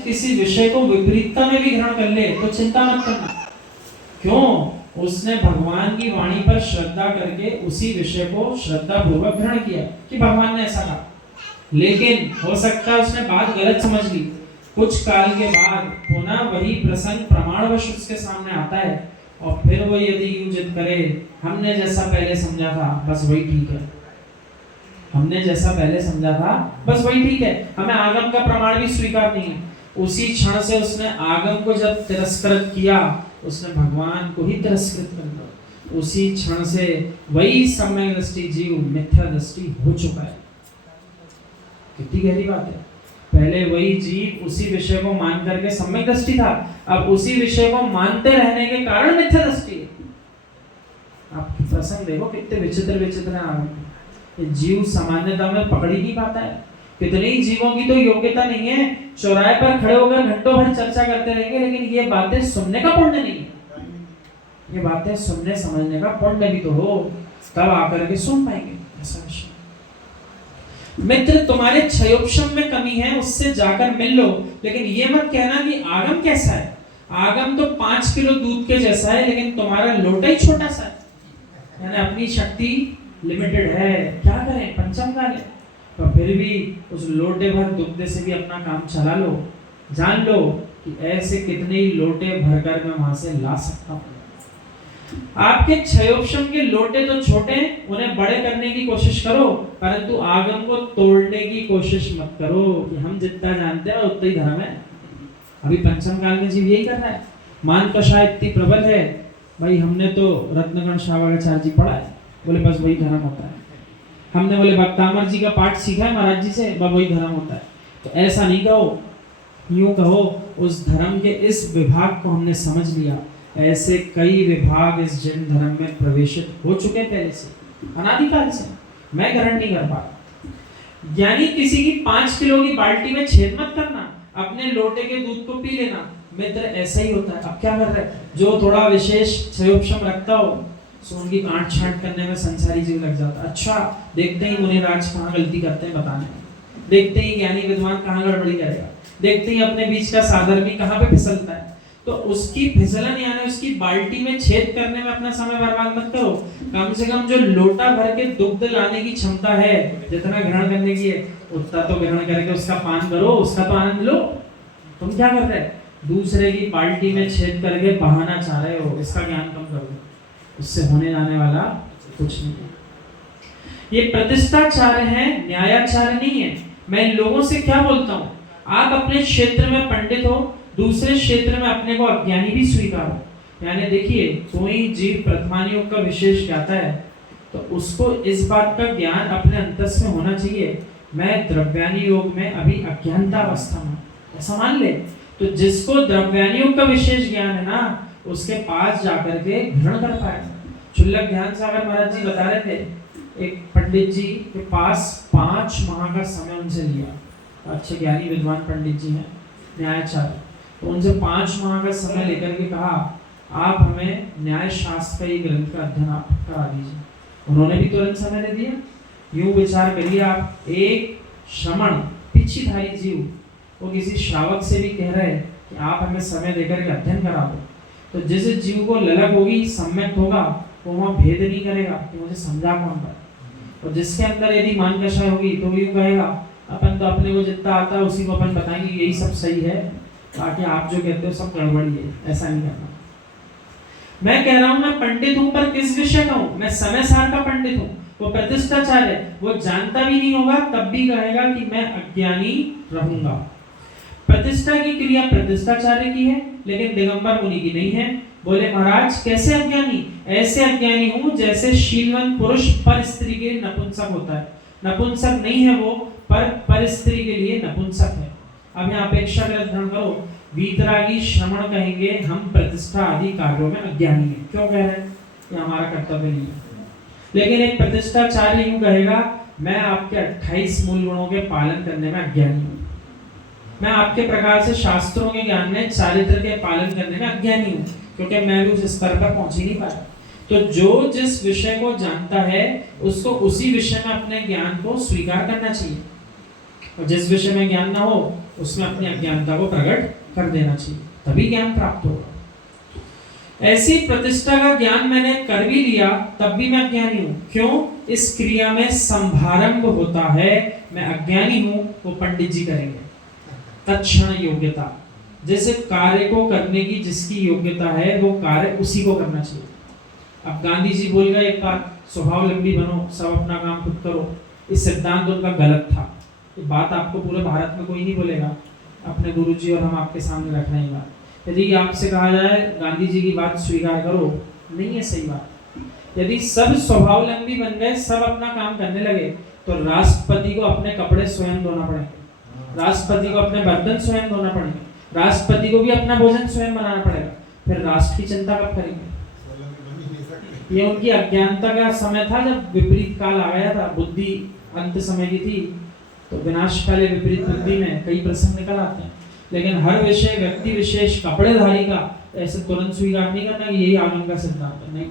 कदाचित किसी विषय को विपरीतता में भी ग्रहण कर ले तो चिंता मत करना। क्यों? उसने भगवान की वाणी पर श्रद्धा करके उसी विषय को श्रद्धा पूर्वक ग्रहण किया कि भगवान ने ऐसा कहा। लेकिन हो सकता है उसने बात गलत समझ ली। कुछ काल के बाद पुनः वही प्रसंग प्रमाणवश उसके सामने आता है और फिर वो यदि यूं जिद करे हमने जैसा पहले समझा था बस वही ठीक है, हमने जैसा पहले समझा था बस वही ठीक है, हमें आगम का प्रमाण भी स्वीकार नहीं है। उसी क्षण से उसने आगम को जब तिरस्कृत किया उसने भगवान को ही तिरस्कृत कर दिया। उसी क्षण से वही सम्यक दृष्टि जीव मिथ्या दृष्टि हो चुका है। कितनी गहरी बात है। पहले वही जीव उसी विषय को मान करके सम्यक दृष्टि था, अब उसी विषय को मानते रहने के कारण मिथ्या दृष्टि है। आप प्रसंग देखो कितने विचित्र विचित्र हैं। जीव सामान्यता में पकड़ ही नहीं पाता है। कितने जीवों की तो योग्यता नहीं है, चौराहे पर खड़े होकर घंटों भर चर्चा करते रहेंगे लेकिन ये बातें सुनने का पुण्य नहीं है। ये बातें सुनने समझने का पुण्य भी तो हो, तब आकर के सुन पाएंगे। ऐसा विषय मित्र तुम्हारे क्षयोपशम में कमी है, उससे जाकर मिल लो, लेकिन ये मत कहना कि आगम कैसा है। आगम तो 5 किलो दूध के जैसा है लेकिन तुम्हारा लोटा ही छोटा सा है। यानी अपनी शक्ति लिमिटेड है, क्या करें, पंचम काल है, तो फिर भी उस लोटे भर दुग्ध से भी अपना काम चला लो। जान लो कि ऐसे कितने ही लोटे भरकर मैं वहां से ला सकता हूँ। आपके क्षयोपशम के लोटे तो छोटे, उन्हें बड़े करने की कोशिश करो, परंतु आगम को तोड़ने की कोशिश मत करो कि हम जितना जानते हैं उतना ही धर्म है। अभी पंचम काल में जीव यही कर रहा है। मान तो शायद इतनी प्रबल है, भाई हमने तो रत्नगण श्रावणाचार्य जी पढ़ा है, बोले बस वही धर्म होता है। हमने बोले भक्तामर जी का पाठ सीखा है महाराज जी से, बस वही धर्म होता है। तो ऐसा नहीं कहो, यूं कहो उस धर्म के इस विभाग को हमने समझ लिया। ऐसे कई विभाग इस जैन धर्म में प्रवेशित हो चुके पहले से, अनादिकाल से, मैं ग्रहण नहीं कर पा। यानी किसी की 5 किलो की बाल्टी में छेद मत करना, अपने लोटे के दूध को पी लेना। मित्र ऐसा ही होता है। अब क्या कर रहे हैं, जो थोड़ा विशेष क्षयोपशम रखता हो सो उनकी काट छांट करने में संसारी जीव लग जाता है। अच्छा, देखते ही मुनिराज कहाँ गलती करते हैं बताने, देखते ही ज्ञानी विद्वान कहाँ गड़बड़ी करेगा, देखते ही अपने बीच का साधर्मी कहाँ पे फिसलता है। तो उसकी फिसलन यानी उसकी बाल्टी में छेद करने में अपना समय बर्बाद मत करो। कम से कम जो लोटा भर के दुग्ध लाने की क्षमता है, जितना ग्रहण करने की है उतना तो ग्रहण करके उसका पान करो, उसका तो आनंद लो। तुम क्या कर रहे हैं, दूसरे की बाल्टी में छेद करके बहाना चाह रहे हो, इसका ज्ञान कम करो, उससे होने जाने वाला कुछ नहीं है। ये प्रतिष्ठाचार्य है, न्यायाचार्य नहीं है। मैं इन लोगों से क्या बोलता हूँ, आप अपने क्षेत्र में पंडित हो, दूसरे क्षेत्र में अपने को अज्ञानी भी स्वीकारो। यानी देखिए, कोई जीव प्रथमान योग का विशेष ज्ञाता है तो उसको इस बात का ज्ञान अपने अंतस में होना चाहिए, मैं द्रव्यानी योग में अभी अज्ञानता अवस्था में, ऐसा मान ले। तो जिसको द्रव्यानी योग का विशेष ज्ञान है ना, उसके पास जाकर के ग्रहण कर पाए। चुल्लक ध्यान सागर महाराज जी बता रहे थे, एक पंडित जी के पास 5 माह का समय उनसे लिया। अच्छे ज्ञानी विद्वान पंडित जी हैं, न्यायाचार्य। तो उनसे 5 माह का समय लेकर के कहा, आप हमें न्याय शास्त्र का ये ग्रंथ का अध्ययन आप करा दीजिए। उन्होंने भी तुरंत समय दे दिया। यूं विचार करिए आप, एक श्रमण पिछीधारी जीव वो किसी श्रावक से भी कह रहे हैं कि आप हमें समय देकर के अध्ययन करा दो, तो जिस जीव को ललक होगी, सम्यक होगा, वो वहाँ भेद नहीं करेगा कि मुझे समझा कौन पाए। और जिसके अंदर यदि मान कषाय होगी तो यूं कहेगा अपन तो अपने को जितना आता है उसी को अपन बताएंगे यही सब सही है, ताकि आप जो कहते हो सब गड़बड़ी है। ऐसा नहीं करना। मैं कह रहा हूं मैं पंडित हूं, पर किस विषय का हूं, मैं समय सार का पंडित हूं। वो प्रतिष्ठाचार्य, वो जानता भी नहीं होगा तब भी कहेगा कि मैं अज्ञानी रहूंगा। प्रतिष्ठा की क्रिया प्रतिष्ठाचार्य की है, लेकिन दिगंबर मुनि की नहीं है। बोले महाराज कैसे अज्ञानी, ऐसे अज्ञानी हूं जैसे शीलवंत पुरुष पर स्त्री के लिए नपुंसक होता है। नपुंसक नहीं है वो, पर स्त्री के लिए नपुंसक है। अब यहाँ अपेक्षा ग्रहण करो, वीतरागी श्रमण कहेंगे हम प्रतिष्ठा आदि कार्यों में अज्ञानी है। क्यों कह रहे हैं, ये हमारा कर्तव्य नहीं है। लेकिन एक प्रतिष्ठाचार्य यूं कहेगा, मैं आपके 28 मूल गुणों के पालन करने में अज्ञानी हूँ, मैं आपके प्रकार से शास्त्रों के ज्ञान में चारित्र के पालन करने में अज्ञानी हूँ, क्योंकि मैं भी उस स्तर पर पहुंच ही नहीं पाया। तो जो जिस विषय को जानता है उसको उसी विषय में अपने ज्ञान को स्वीकार करना चाहिए, और जिस विषय में ज्ञान ना हो उसमें अपनी अज्ञानता को प्रकट कर देना चाहिए, तभी ज्ञान प्राप्त होगा। ऐसी प्रतिष्ठा का ज्ञान मैंने कर भी लिया तब भी मैं अज्ञानी हूं। क्यों? इस क्रिया में संभारंभ होता है, मैं अज्ञानी हूं, वो पंडित जी करेंगे। तत्क्षण योग्यता, जैसे कार्य को करने की जिसकी योग्यता है वो कार्य उसी को करना चाहिए। अब गांधी जी बोल गए एक बात, स्वावलंबी बनो, सब अपना काम खुद करो, इस सिद्धांत उनका गलत था। ये बात आपको पूरे भारत में कोई नहीं बोलेगा, अपने गुरुजी और हम आपके सामने रख रहे हैं बात। यदि आपसे कहा जाए गांधी जी की बात स्वीकार करो, नहीं है सही बात। यदि सब स्वावलंबी बन गए, सब अपना काम करने लगे, तो राष्ट्रपति को अपने कपड़े स्वयं धोना पड़ेंगे, राष्ट्रपति को अपने बर्तन स्वयं धोना पड़ेंगे, राष्ट्रपति को भी अपना भोजन स्वयं बनाना पड़ेगा, फिर राष्ट्र की चिंता कब करेंगे? ये उनकी अज्ञानता का समय था, जब विपरीत काल आ गया था, बुद्धि अंत समय की थी, तो विनाश काले विपरीत बुद्धि में कई प्रसंग निकल आते हैं। लेकिन हर विषय व्यक्ति विशेष कपड़ेधारी का ऐसे तुरंत स्वीकार नहीं करना कि यही आगम का सिद्धांत है, नहीं,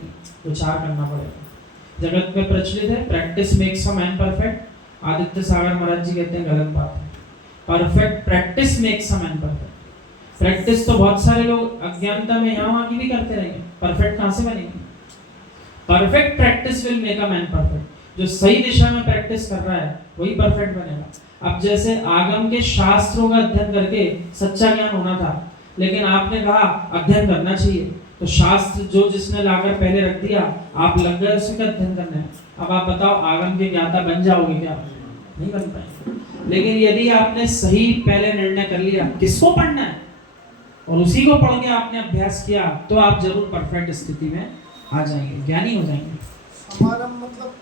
विचार करना पड़ेगा। जगत में प्रचलित है practice makes a man perfect. Aditya Sagar Maharaj ji कहते हैं गलत बात है, perfect practice makes a man perfect. Practice तो बहुत सारे लोग अज्ञानता में यहाँ वहाँ की भी करते रहेंगे, परफेक्ट कहाँ से बनेंगे? Perfect practice will make a man perfect. जो सही दिशा में प्रैक्टिस कर रहा है वही परफेक्ट बनेगा। अब जैसे आगम के शास्त्रों का अध्ययन करके सच्चा ज्ञान होना था, लेकिन आपने कहा अध्ययन करना चाहिए, तो शास्त्र जो जिसने लाकर पहले रख दिया, आप लग गए उसी का अध्ययन करने। अब आप बताओ आगम के ज्ञाता बन जाओगे क्या? नहीं बन पाएंगे। लेकिन यदि आपने सही पहले निर्णय कर लिया किसको पढ़ना है और उसी को पढ़ के आपने अभ्यास किया, तो आप जरूर परफेक्ट स्थिति में आ जाएंगे, ज्ञानी हो जाएंगे। समारंभ मतलब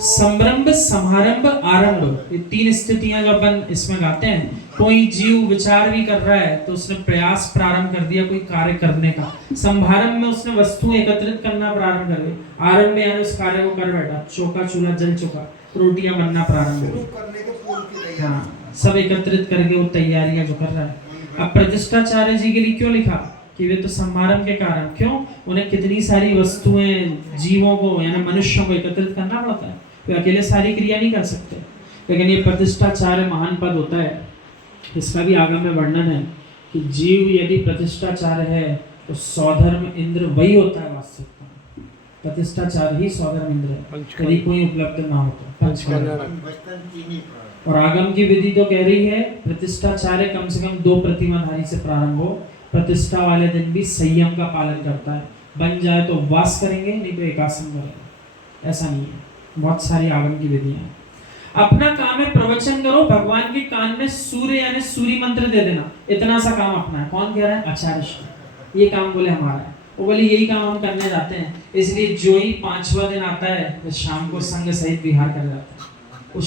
संरंभ, समारंभ, आरंभ, ये तीन स्थितियां जब अपन इसमें गाते हैं। कोई जीव विचार भी कर रहा है तो उसने प्रयास प्रारंभ कर दिया कोई कार्य करने का। संभारंभ में उसने वस्तु एकत्रित करना प्रारंभ कर दिया। आरंभ में यानी उस कार्य को कर बैठा, चौका चूल्हा जल चुका, रोटियां बनना प्रारंभ हो गई, हाँ, सब एकत्रित करके वो तैयारियां जो कर रहा है। अब प्रतिष्ठाचार्य जी के लिए क्यों लिखा कि वे तो समारंभ के कारण, क्यों? उन्हें कितनी सारी वस्तुएं, जीवों को यानी मनुष्यों को एकत्रित करना पड़ता है, वे अकेले सारी क्रिया नहीं कर सकते। लेकिन ये प्रतिष्ठाचार्य महान पद होता है, इसका भी आगम में वर्णन है कि जीव यदि प्रतिष्ठाचार्य है तो सौधर्म इंद्र वही होता है वास्तविकता में। प्रतिष्ठाचार्य ही सौधर्म इंद्र है, यदि कोई उपलब्ध ना हो तो। और आगम की विधि तो कह रही है प्रतिष्ठाचार्य कम से कम 2 प्रतिमाधारी से प्रारंभ हो। प्रतिष्ठा वाले दिन भी संयम का पालन करता है, बन जाए तो उपवास करेंगे, नहीं तो एकासन करेंगे, ऐसा नहीं है। बहुत सारी आगम की विधियां हैं। अपना काम है प्रवचन करो, भगवान के कान में सूर्य यानी सूर्य मंत्र दे देना, इतना सा काम अपना है। कौन कह रहा है? आचार्य श्री, ये काम बोले हमारा है। वो बोले यही काम हम करने जाते हैं, इसलिए जो ही 5वां दिन आता है तो शाम को संग सहित विहार कर जाते हैं।